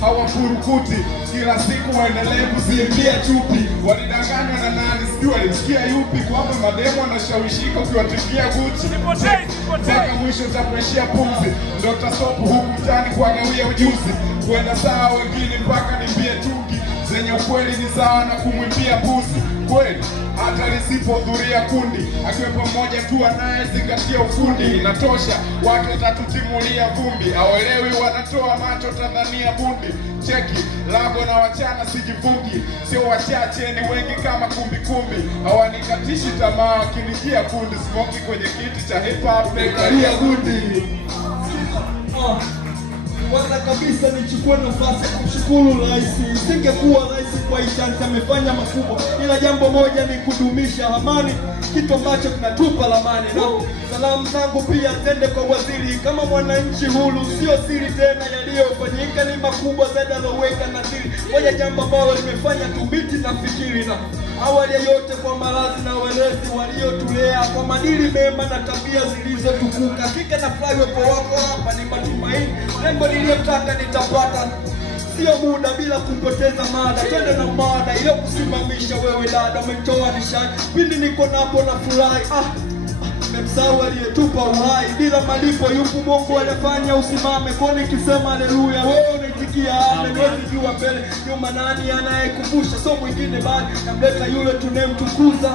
hawafurukuti, kila siku waendelee kuziimbia chupi. Walidanganywa na nani? Sijui walisikia yupi kwamba mademo wanashawishika ukiwatikia Gucci. Mpaka mwisho utakuishia pumzi, ndo tasopu huku mtani kuagawia ujuzi. Kwenda sawa wengine mpaka nimbie tungi, zenye ukweli ni sawa na kumwimbia pusi. Kweli hata lisipohudhuria kundi, akiwepo mmoja tu anayezingatia ufundi inatosha. Watu watatutimulia vumbi, hawelewi wanatoa macho Tanzania bundi. Cheki lago na wachana sijifungi, sio wachache ni wengi kama kumbi. Hawanikatishi tamaa wakinijia kundi, smoki kwenye kiti cha hip hop nekalia gundi. Kwanza kabisa nichukue nafasi kumshukuru rais. Singekuwa rais kwa Ishanti amefanya makubwa, ila jambo moja ni kudumisha amani, kitu ambacho kinatupa lamani. Na salamu zangu pia zende kwa waziri, kama mwananchi huru, sio siri tena yaliyofanyika ni makubwa zaidi aloweka nadhiri. Moja jambo ambalo limefanya tubiti na fikiri, na awali ya yote kwa malazi na welezi waliotulea kwa madili mema na tabia zilizotukuka. Hakika na furahi wepo wako hapa, ni matumaini lengo niliyotaka nitapata. Sio muda bila kupoteza mada, twende na mada ile kusimamisha wewe dada, umetoa nishati pindi niko napo na furahi. Memsau aliyetupa uhai bila malipo, yupo Mungu alifanya usimame. Kwa nikisema haleluya wewe unaitikia amen. Wewe jua mbele nyuma nani anayekumbusha, so mwingine bali namleta yule tunemtukuza.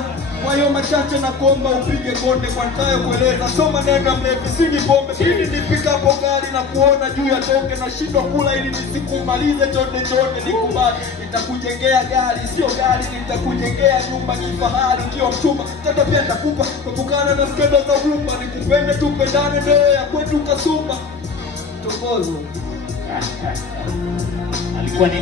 Kwa hiyo machache na kuomba upige konde kwa nitayo kueleza, soma neno mlevi sini pombe ili nipikapo gari na kuona juu ya toke na shindwa kula ili nisikumalize chonde nikubali. Nitakujengea gari sio gari, nitakujengea nyumba kifahari ndio mchumba. Tata pia nitakupa kukana na skendo za rumba, nikupende tupendane ndio ya kwetu Kasumba. Tokozo alikuwa ni